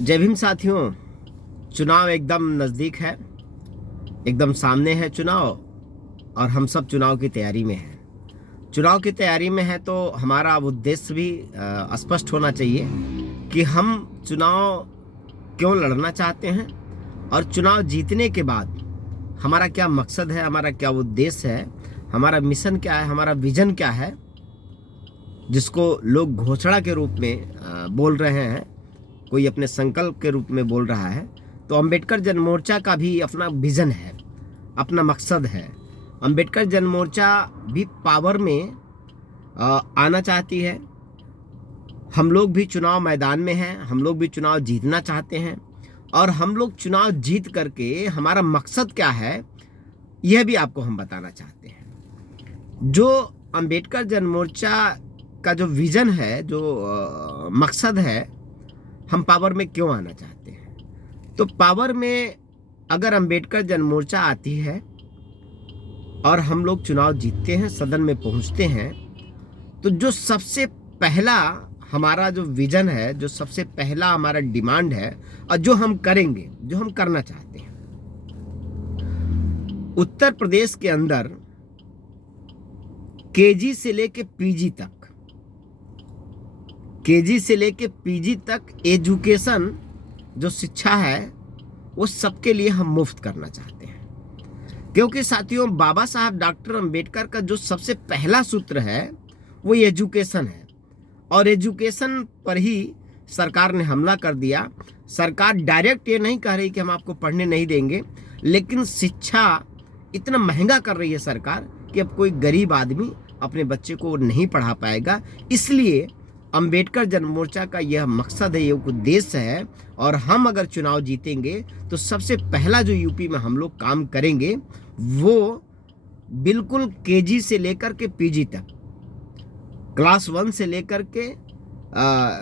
जय भीम साथियों। चुनाव एकदम नज़दीक है, एकदम सामने है चुनाव, और हम सब चुनाव की तैयारी में हैं। चुनाव की तैयारी में है तो हमारा अब उद्देश्य भी स्पष्ट होना चाहिए कि हम चुनाव क्यों लड़ना चाहते हैं और चुनाव जीतने के बाद हमारा क्या मकसद है, हमारा क्या उद्देश्य है, हमारा मिशन क्या है, हमारा विजन क्या है, जिसको लोग घोषणा के रूप में बोल रहे हैं, कोई अपने संकल्प के रूप में बोल रहा है। तो अंबेडकर जन मोर्चा का भी अपना विजन है, अपना मकसद है। अंबेडकर जन मोर्चा भी पावर में आना चाहती है। हम लोग भी चुनाव मैदान में हैं, हम लोग भी चुनाव जीतना चाहते हैं, और हम लोग चुनाव जीत करके हमारा मकसद क्या है यह भी आपको हम बताना चाहते हैं। जो अंबेडकर जन मोर्चा का जो विजन है, जो मकसद है, हम पावर में क्यों आना चाहते हैं। तो पावर में अगर अंबेडकर जन मोर्चा आती है और हम लोग चुनाव जीतते हैं, सदन में पहुंचते हैं, तो जो सबसे पहला हमारा जो विजन है, जो सबसे पहला हमारा डिमांड है और जो हम करेंगे, जो हम करना चाहते हैं, उत्तर प्रदेश के अंदर केजी से लेके पीजी तक, केजी से लेके पीजी तक एजुकेशन जो शिक्षा है वो सबके लिए हम मुफ्त करना चाहते हैं। क्योंकि साथियों, बाबा साहब डॉक्टर अंबेडकर का जो सबसे पहला सूत्र है वो एजुकेशन है, और एजुकेशन पर ही सरकार ने हमला कर दिया। सरकार डायरेक्ट ये नहीं कह रही कि हम आपको पढ़ने नहीं देंगे, लेकिन शिक्षा इतना महंगा कर रही है सरकार कि अब कोई गरीब आदमी अपने बच्चे को नहीं पढ़ा पाएगा। इसलिए अंबेडकर जन मोर्चा का यह मकसद है, यह उद्देश्य है, और हम अगर चुनाव जीतेंगे तो सबसे पहला जो यूपी में हम लोग काम करेंगे वो बिल्कुल केजी से लेकर के पीजी तक, क्लास 1 से लेकर के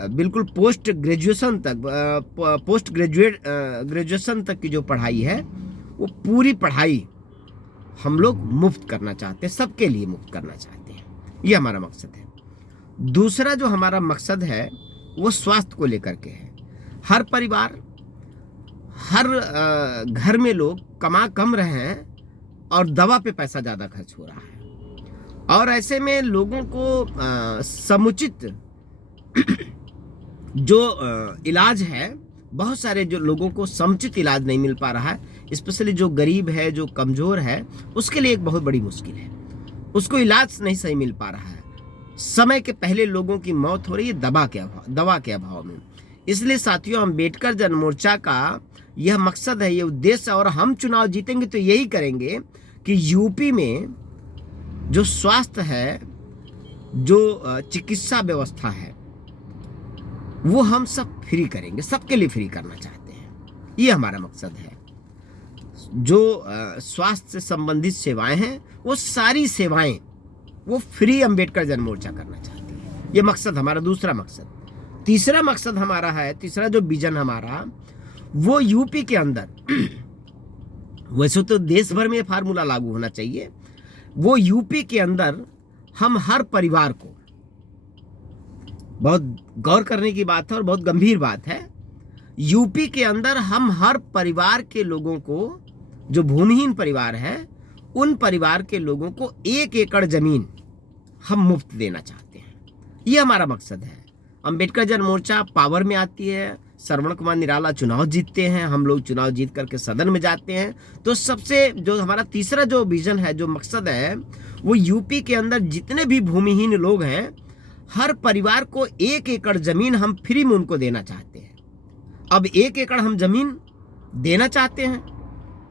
बिल्कुल पोस्ट ग्रेजुएशन तक, ग्रेजुएशन तक की जो पढ़ाई है वो पूरी पढ़ाई हम लोग मुफ्त करना चाहते हैं, सबके लिए मुफ्त करना चाहते हैं। ये हमारा मकसद है। दूसरा जो हमारा मकसद है वो स्वास्थ्य को लेकर के है। हर परिवार, हर घर में लोग कमा कम रहे हैं और दवा पे पैसा ज़्यादा खर्च हो रहा है, और ऐसे में लोगों को समुचित जो इलाज है, बहुत सारे जो लोगों को समुचित इलाज नहीं मिल पा रहा है। स्पेशली जो गरीब है, जो कमज़ोर है, उसके लिए एक बहुत बड़ी मुश्किल है। उसको इलाज नहीं सही मिल पा रहा है। समय के पहले लोगों की मौत हो रही है दवा के अभाव में। इसलिए साथियों, अंबेडकर जन मोर्चा का यह मकसद है, ये उद्देश्य है, और हम चुनाव जीतेंगे तो यही करेंगे कि यूपी में जो स्वास्थ्य है, जो चिकित्सा व्यवस्था है, वो हम सब फ्री करेंगे, सबके लिए फ्री करना चाहते हैं। ये हमारा मकसद है। जो स्वास्थ्य से संबंधित सेवाएं हैं, वो सारी सेवाएं वो फ्री अंबेडकर जन मोर्चा करना चाहती है। ये मकसद हमारा, दूसरा मकसद। तीसरा मकसद हमारा है, तीसरा जो विजन हमारा, वो यूपी के अंदर वैसे तो देश भर में ये फार्मूला लागू होना चाहिए। वो यूपी के अंदर हम हर परिवार को, बहुत गौर करने की बात है और बहुत गंभीर बात है, यूपी के अंदर हम हर परिवार के लोगों को, जो भूमिहीन परिवार है, उन परिवार के लोगों को 1 एकड़ जमीन हम मुफ्त देना चाहते हैं। ये हमारा मकसद है। अंबेडकर जन मोर्चा पावर में आती है, श्रवण कुमार निराला चुनाव जीतते हैं, हम लोग चुनाव जीत करके सदन में जाते हैं, तो सबसे जो हमारा तीसरा जो विजन है, जो मकसद है, वो यूपी के अंदर जितने भी भूमिहीन लोग हैं, हर परिवार को 1 एकड़ जमीन हम फ्री में उनको देना चाहते हैं। अब 1 एकड़ हम जमीन देना चाहते हैं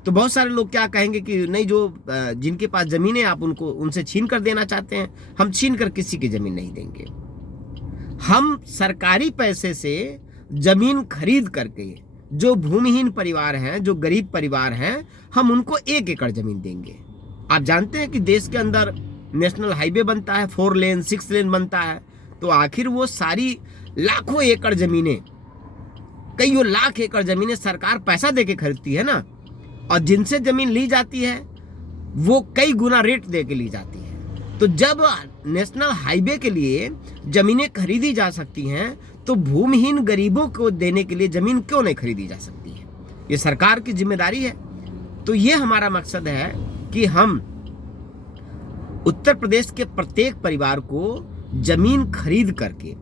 तो बहुत सारे लोग क्या कहेंगे कि नहीं, जो जिनके पास ज़मीन है आप उनसे छीन कर देना चाहते हैं। हम छीन कर किसी की ज़मीन नहीं देंगे। हम सरकारी पैसे से ज़मीन खरीद करके जो भूमिहीन परिवार हैं, जो गरीब परिवार हैं, हम उनको 1 एकड़ ज़मीन देंगे। आप जानते हैं कि देश के अंदर नेशनल हाईवे बनता है, 4 लेन 6 लेन बनता है, तो आखिर वो सारी लाखों एकड़ ज़मीनें, कईयों लाख एकड़ ज़मीनें सरकार पैसा दे के खरीदती है ना, और जिनसे ज़मीन ली जाती है वो कई गुना रेट दे के ली जाती है। तो जब नेशनल हाईवे के लिए ज़मीनें खरीदी जा सकती हैं तो भूमिहीन गरीबों को देने के लिए जमीन क्यों नहीं खरीदी जा सकती है? ये सरकार की जिम्मेदारी है। तो ये हमारा मकसद है कि हम उत्तर प्रदेश के प्रत्येक परिवार को जमीन खरीद करके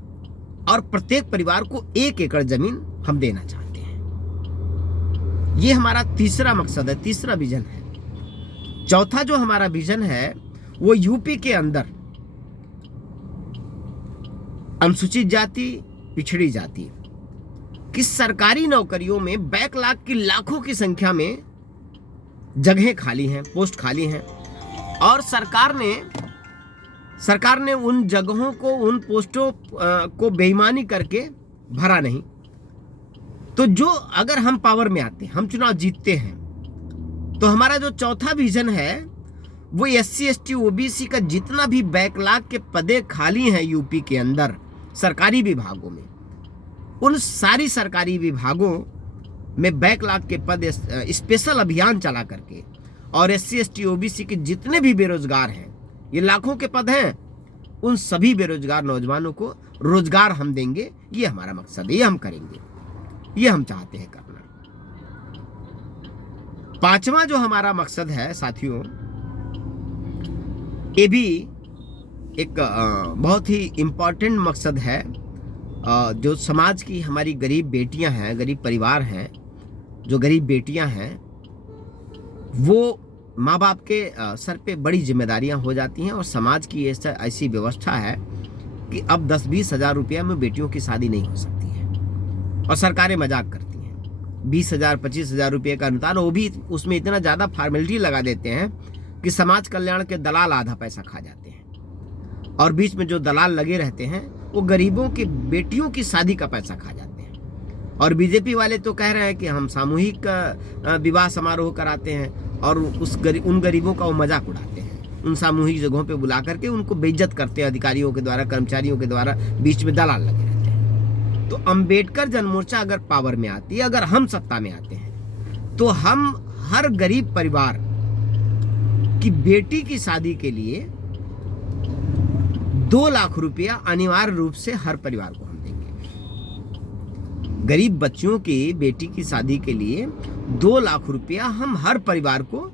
और प्रत्येक परिवार को 1 एकड़ जमीन हम देना चाहते हैं। ये हमारा तीसरा मकसद है, तीसरा विजन है। चौथा जो हमारा विजन है वो यूपी के अंदर अनुसूचित जाति, पिछड़ी जाति की सरकारी नौकरियों में बैकलॉग की लाखों की संख्या में जगहें खाली हैं, पोस्ट खाली हैं, और सरकार ने उन जगहों को, उन पोस्टों को बेईमानी करके भरा नहीं। तो जो अगर हम पावर में आते हैं, हम चुनाव जीतते हैं, तो हमारा जो चौथा विजन है वो SC ST OBC का जितना भी बैकलॉग के पदे खाली हैं यूपी के अंदर सरकारी विभागों में, उन सारी सरकारी विभागों में बैकलॉग के पद स्पेशल अभियान चला करके, और SC ST OBC के जितने भी बेरोजगार हैं, ये लाखों के पद हैं, उन सभी बेरोजगार नौजवानों को रोजगार हम देंगे। ये हमारा मकसद है, ये हम करेंगे, ये हम चाहते हैं करना। पांचवा जो हमारा मकसद है साथियों, ये भी एक बहुत ही इम्पोर्टेंट मकसद है। जो समाज की हमारी गरीब बेटियां हैं, गरीब परिवार हैं, जो गरीब बेटियां हैं, वो माँ बाप के सर पे बड़ी जिम्मेदारियां हो जाती हैं, और समाज की ऐसी व्यवस्था है कि अब 10-20 हज़ार रुपया में बेटियों की शादी नहीं हो सकती है, और सरकारें मजाक करती हैं। 20,000-25 हज़ार रुपये का अनुदान, वो भी उसमें इतना ज़्यादा फॉर्मेलिटी लगा देते हैं कि समाज कल्याण के दलाल आधा पैसा खा जाते हैं, और बीच में जो दलाल लगे रहते हैं वो गरीबों की बेटियों की शादी का पैसा खा जाते हैं। और बीजेपी वाले तो कह रहे हैं कि हम सामूहिक विवाह समारोह कराते हैं, और उन गरीबों का वो मजाक उड़ाते हैं। उन सामूहिक जगहों पे बुला करके उनको बेइज्जत करते हैं, अधिकारियों के द्वारा, कर्मचारियों के द्वारा, बीच में दलाल लगे रहते हैं। तो अंबेडकर जनमोर्चा अगर पावर में आती है, अगर हम सत्ता में आते हैं, तो हम हर गरीब परिवार की बेटी की शादी के लिए 2 लाख रुपया अनिवार्य रूप से हर परिवार को हम देंगे। गरीब बच्चियों की बेटी की शादी के लिए 2 लाख रुपया हम हर परिवार को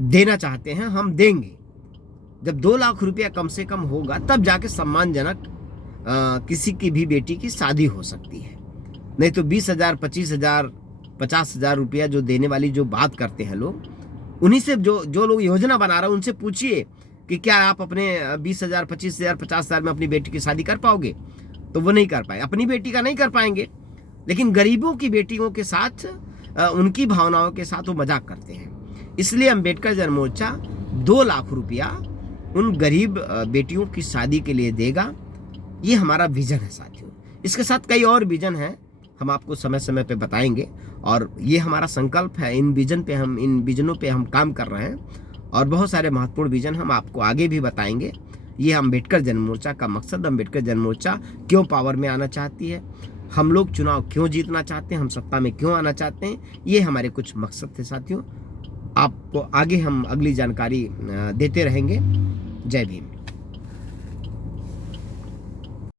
देना चाहते हैं, हम देंगे। जब 2 लाख रुपया कम से कम होगा, तब जाके सम्मानजनक किसी की भी बेटी की शादी हो सकती है। नहीं तो 20,000, 25,000, 50,000 रुपया जो देने वाली जो बात करते हैं लोग, उन्हीं से जो लोग योजना बना रहे हैं उनसे पूछिए कि क्या आप अपने 20,000, 25,000, 50,000 में अपनी बेटी की शादी कर पाओगे? तो वो नहीं कर पाए, अपनी बेटी का नहीं कर पाएंगे, लेकिन गरीबों की बेटियों के साथ, उनकी भावनाओं के साथ वो मजाक करते हैं। इसलिए अंबेडकर जनमोर्चा 2 लाख रुपया उन गरीब बेटियों की शादी के लिए देगा। ये हमारा विजन है साथियों। इसके साथ कई और विजन हैं, हम आपको समय समय पे बताएंगे, और ये हमारा संकल्प है। इन विजनों पे हम काम कर रहे हैं, और बहुत सारे महत्वपूर्ण विजन हम आपको आगे भी बताएंगे। ये अम्बेडकर जनमोर्चा का मकसद, अम्बेडकर जनमोर्चा क्यों पावर में आना चाहती है, हम लोग चुनाव क्यों जीतना चाहते हैं, हम सत्ता में क्यों आना चाहते हैं, ये हमारे कुछ मकसद थे साथियों। आपको आगे हम अगली जानकारी देते रहेंगे। जय भीम।